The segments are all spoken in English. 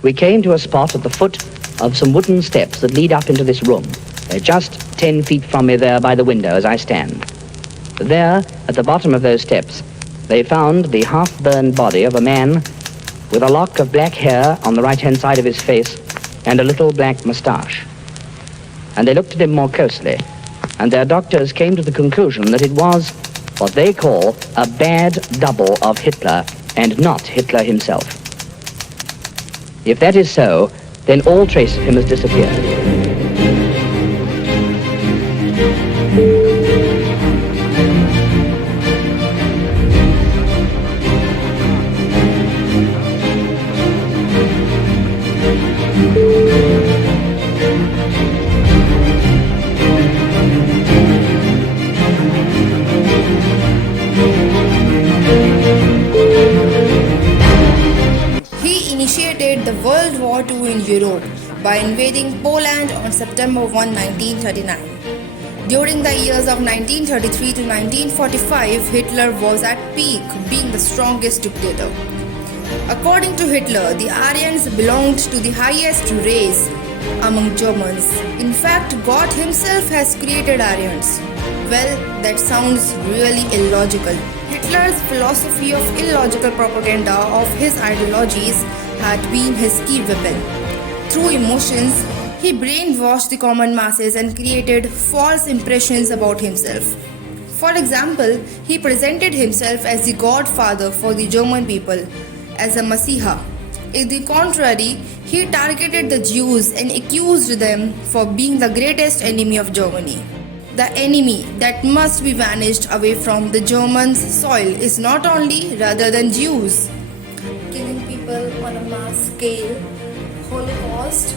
We came to a spot at the foot of some wooden steps that lead up into this room. They're just 10 feet from me there by the window as I stand. There, at the bottom of those steps, they found the half-burned body of a man with a lock of black hair on the right-hand side of his face and a little black moustache. And they looked at him more closely, and their doctors came to the conclusion that it was what they call a bad double of Hitler and not Hitler himself. If that is so, then all trace of him has disappeared. The World War II in Europe by invading Poland on September 1, 1939. During the years of 1933 to 1945, Hitler was at peak, being the strongest dictator. According to Hitler, the Aryans belonged to the highest race among Germans. In fact, God himself has created Aryans. Well, that sounds really illogical. Hitler's philosophy of illogical propaganda of his ideologies had been his key weapon. Through emotions, he brainwashed the common masses and created false impressions about himself. For example, he presented himself as the godfather for the German people, as a Messiah. In the contrary, he targeted the Jews and accused them for being the greatest enemy of Germany. The enemy that must be vanished away from the Germans' soil is not only rather than Jews. Killing people on a mass scale, Holocaust,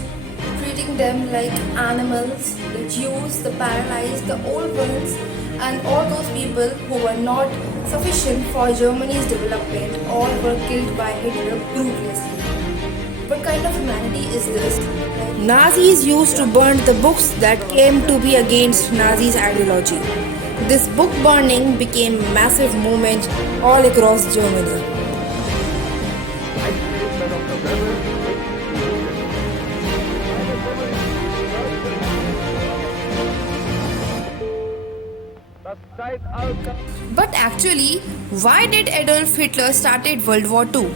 treating them like animals, the Jews, the paralyzed, the old ones, and all those people who were not sufficient for Germany's development, all were killed by Hitler ruthlessly. What kind of humanity is this? Nazis used to burn the books that came to be against Nazis' ideology. This book burning became a massive movement all across Germany. But actually, why did Adolf Hitler started World War II?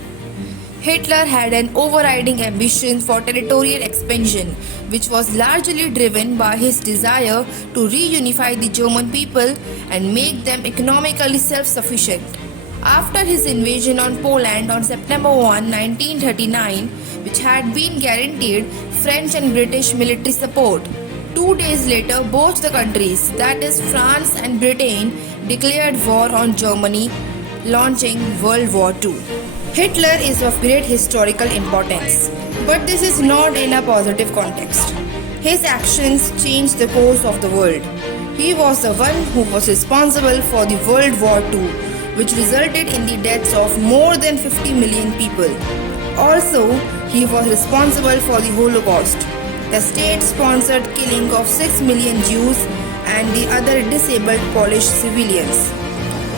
Hitler had an overriding ambition for territorial expansion, which was largely driven by his desire to reunify the German people and make them economically self-sufficient. After his invasion on Poland on September 1, 1939, which had been guaranteed French and British military support, 2 days later, both the countries, that is France and Britain, declared war on Germany, launching World War II. Hitler is of great historical importance, but this is not in a positive context. His actions changed the course of the world. He was the one who was responsible for the World War II, which resulted in the deaths of more than 50 million people. Also, he was responsible for the Holocaust, the state-sponsored killing of 6 million Jews and the other disabled Polish civilians.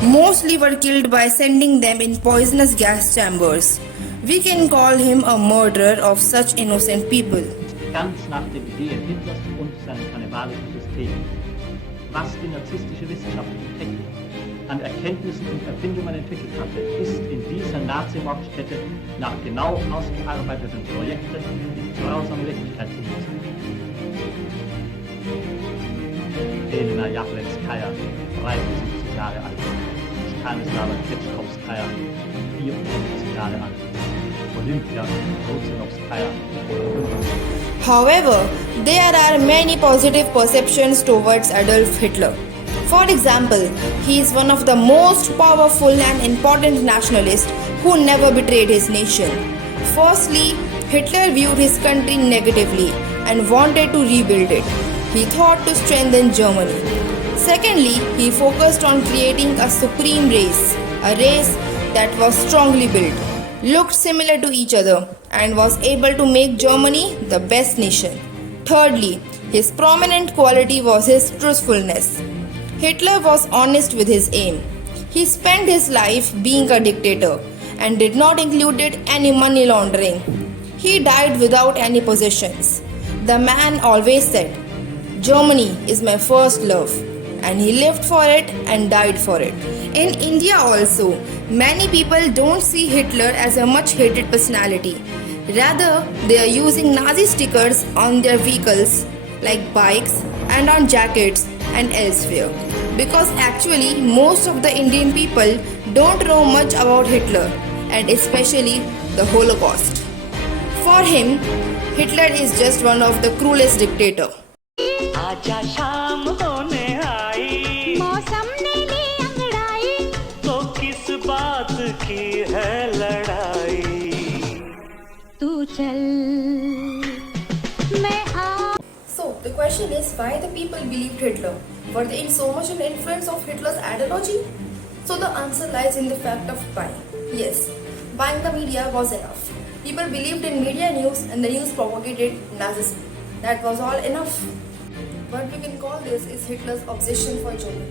Mostly were killed by sending them in poisonous gas chambers. We can call him a murderer of such innocent people. Ganz nach den Ideen Hitlers und seinem kannibalischen System. Was die narzisstische Wissenschaft und Technik an Erkenntnissen und Erfindungen entwickelt hatte, ist in dieser Nazi-Mordstätte nach genau ausgearbeiteten Projekten in grausame Wirklichkeit umgesetzt. Elena Jawlenskaja, 73 Jahre alt. Stanislawa Ketschkowskaja, 54 Jahre alt. Olympia Ruzinovskaya. However, there are many positive perceptions towards Adolf Hitler. For example, he is one of the most powerful and important nationalists who never betrayed his nation. Firstly, Hitler viewed his country negatively and wanted to rebuild it. He thought to strengthen Germany. Secondly, he focused on creating a supreme race, a race that was strongly built, looked similar to each other, and was able to make Germany the best nation. Thirdly, his prominent quality was his truthfulness. Hitler was honest with his aim. He spent his life being a dictator and did not include any money laundering. He died without any possessions. The man always said, Germany is my first love, and he lived for it and died for it. In India also, many people don't see Hitler as a much hated personality. Rather, they are using Nazi stickers on their vehicles like bikes and on jackets and elsewhere. Because actually, most of the Indian people don't know much about Hitler and especially the Holocaust. For him, Hitler is just one of the cruelest dictator. आजा शाम होने आई मौसम ने ली अंगड़ाई तो किस बात की है लड़ाई तू चल मैं आ So, the question is why the people believed Hitler? Were they in so much an influence of Hitler's ideology? So, the answer lies in the fact of buying. Yes, buying the media was enough. People believed in media news and the news propagated Nazism. That was all enough. What we can call this is Hitler's obsession for Germany,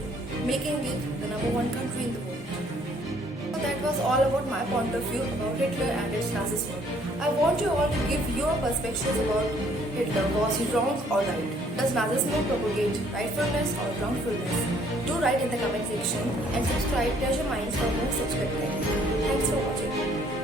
making it the #1 country in the world. So that was all about my point of view about Hitler and its Nazism. I want you all to give your perspectives about Hitler. Was he wrong or right? Does Nazism propagate rightfulness or wrongfulness? Do write in the comment section and subscribe Treasure Minds for more such content. Thanks for watching.